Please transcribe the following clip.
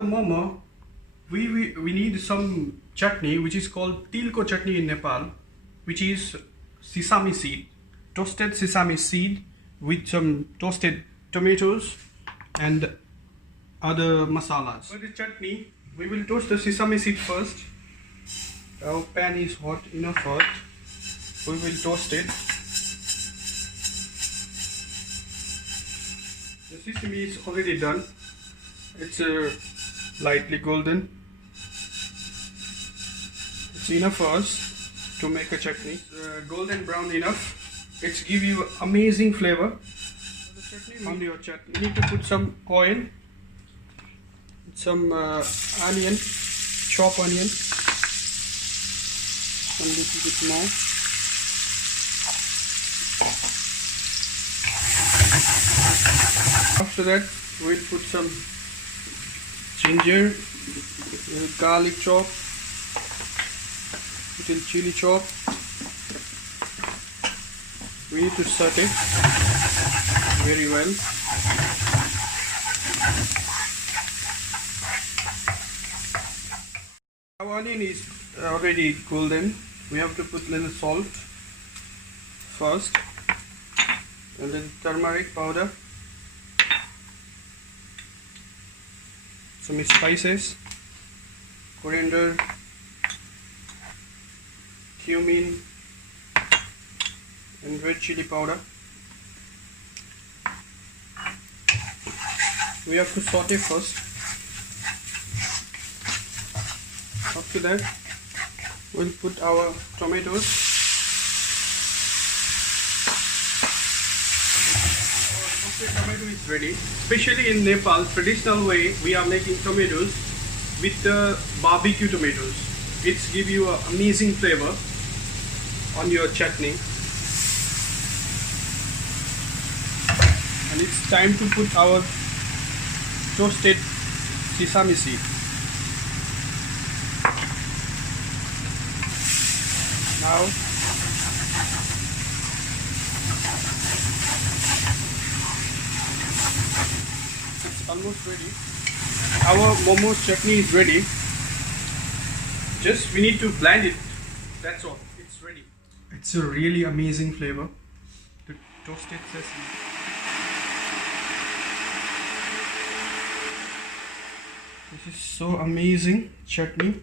Momo, we need some chutney which is called Tillko Chutney in Nepal, which is sesame seed, toasted sesame seed with some toasted tomatoes and other masalas. For the chutney, we will toast the sesame seed first. Our pan is hot enough hot. We will toast it. The sesame is already done. It's lightly golden. It's enough for us to make a chutney. Golden brown enough. It's give you amazing flavor. For the chutney, on your chutney, you need to put some oil, some onion, chopped onion, a little bit more. After that, we'll put some ginger, garlic chop, little chili chop. We need to saute very well. Our onion is already golden. We have to put little salt first, and then turmeric powder, some spices, coriander, cumin, and red chili powder. We have to saute first. After that, we'll put our tomatoes. Our tomato is ready. Especially in Nepal, traditional way, we are making tomatoes with the barbecue tomatoes. It's give you an amazing flavor on your chutney. And it's time to put our toasted sesame seed. Now it's almost ready. Our momo chutney is ready. Just we need to blend it. That's all. It's ready. It's a really amazing flavor. The toasted sesame. This is so amazing chutney.